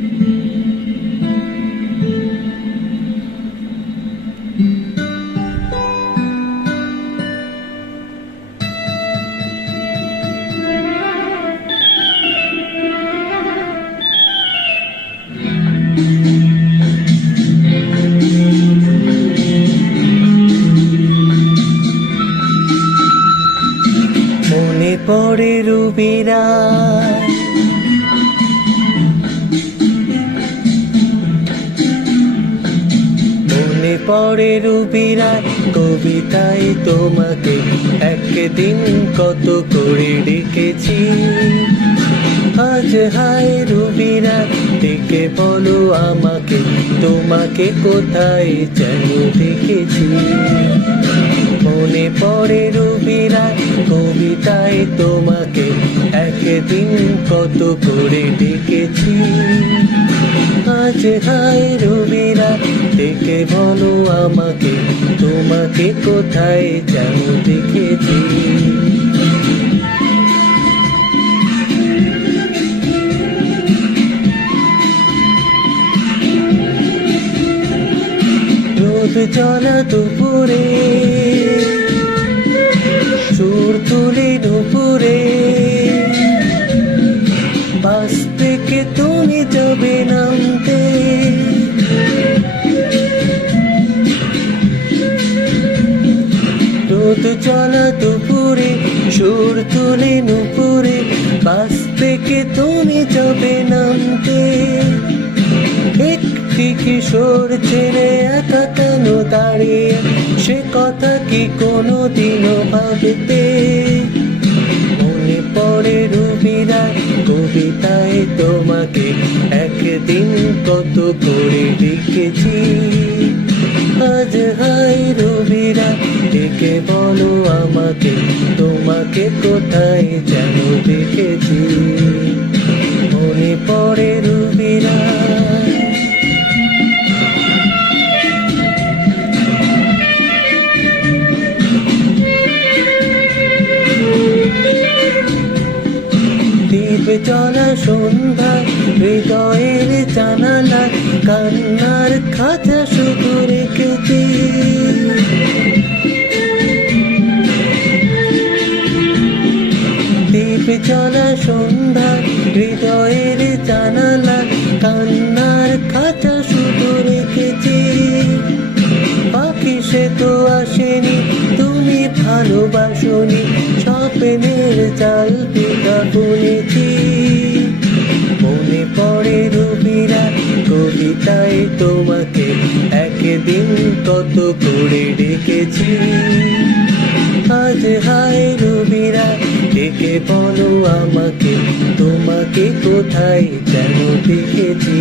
মনে পড়ে রুবিরা, মনে পড়ে রুবিরা, কবিতায় তোমাকে একদিন কত করে ডেকেছি। আজ হায় রুবিরা, ডেকে বলো আমাকে, তোমাকে কোথায় যেন দেখেছি। মনে পড়ে রুবিরা, কবিতায় তোমাকে একদিন কত করে ডেকেছি। আজ হায় রুবিরা, ডেকে বলো আমাকে, তোমাকে কোথায় যেন দেখেছি। রোদ জ্বলা দুপুরে, সুর তুলে দুপুরে, বাস থেকে তুমি যাবে নামতে। রোদ জ্বলা দুপুরে, সুর তুলে নুপুরে, বাস থেকে তুমি যাবে নামতে। একটি কিশোর ছেলে একা কেন দাঁড়িয়ে, সে কথা কি কোনোদিনও ভাবতে। মনে পড়ে রুবিরা, কবিতায় তোমাকে একদিন কত করে ডেকেছি। আজ হায় রুবিরা, ডেকে বলো আমাকে, তোমাকে কোথায় যেন দেখেছি। মনে পড়ে রুবিরা। দ্বীপ চলা সন্ধ্যায়, হৃদয়ের জানালায় কান্নার খাঁচা শুধু রেখেছি। দ্বীপ চলা সন্ধ্যায়, হৃদয়ের জানালায় কান্নার খাঁচা শুধু রেখেছি। পাখি সে তো আসেনি, তুমি ভালোবাসনি, স্বপ্নের জাল পিতা বুনেছি। মনে পড়ে রুবিরা, কবিতায় তোমাকে একদিন কত করে ডেকেছি। আজ হায় রুবিরা, ডেকে বলো আমাকে, তোমাকে কোথায় যেন দেখেছি।